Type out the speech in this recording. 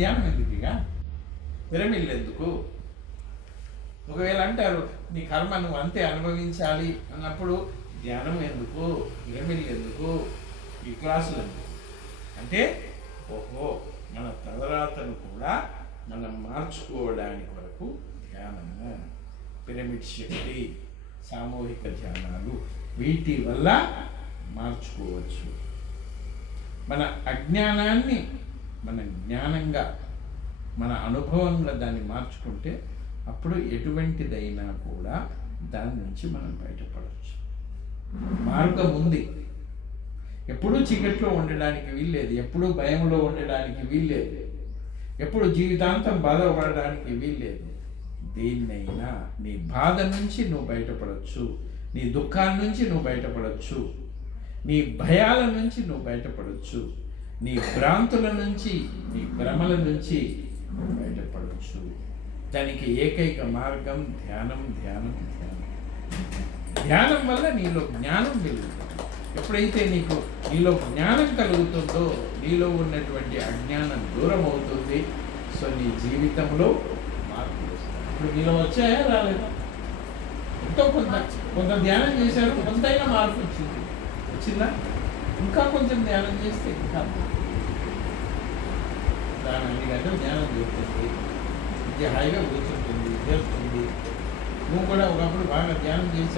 ధ్యానం ఎందుకు? ఇక పిరమిడ్లు ఎందుకు? ఒకవేళ అంటారు నీ కర్మ నువ్వు అంతే అనుభవించాలి అన్నప్పుడు ధ్యానం ఎందుకు, పిరమిడ్లు ఎందుకు, ఈ క్లాసులు ఎందుకు? అంటే ఓహో మన తలరాతను కూడా మనం మార్చుకోవడానికి వరకు ధ్యానము, పిరమిడ్ శక్తి, సామూహిక ధ్యానాలు వీటి వల్ల మార్చుకోవచ్చు. మన అజ్ఞానాన్ని మన జ్ఞానంగా, మన అనుభవంగా దాన్ని మార్చుకుంటే అప్పుడు ఎటువంటిదైనా కూడా దాని నుంచి మనం బయటపడవచ్చు. మార్గం ఉంది. ఎప్పుడూ చీకట్లో ఉండడానికి వీల్లేదు, ఎప్పుడూ భయంలో ఉండడానికి వీల్లేదు, ఎప్పుడు జీవితాంతం బాధపడడానికి వీల్లేదు. దేన్నైనా నీ బాధ నుంచి నువ్వు బయటపడవచ్చు, నీ దుఃఖాల నుంచి నువ్వు బయటపడవచ్చు, నీ భయాల నుంచి నువ్వు బయటపడవచ్చు, నీ భ్రాంతుల నుంచి, నీ భ్రమల నుంచి బయటపడవచ్చు. దానికి ఏకైక మార్గం ధ్యానం, ధ్యానం, ధ్యానం. ధ్యానం వల్ల నీలో జ్ఞానం కలుగుతుంది. ఎప్పుడైతే నీలో జ్ఞానం కలుగుతుందో నీలో ఉన్నటువంటి అజ్ఞానం దూరం అవుతుంది. సో నీ జీవితంలో మార్పు వస్తుంది. ఇప్పుడు నీలో వచ్చాయా రాలేదా? ఎంతో కొంత ధ్యానం చేశారు, కొంతైనా మార్పు వచ్చిందా? ఇంకా కొంచెం ధ్యానం చేస్తే ఇంకా దాని 2 గంటలు ధ్యానం చేస్తుంది, ఇది హాయిగా కూర్చుంటుంది, చేస్తుంది. నువ్వు కూడా ఒకప్పుడు బాగా ధ్యానం చేశావు.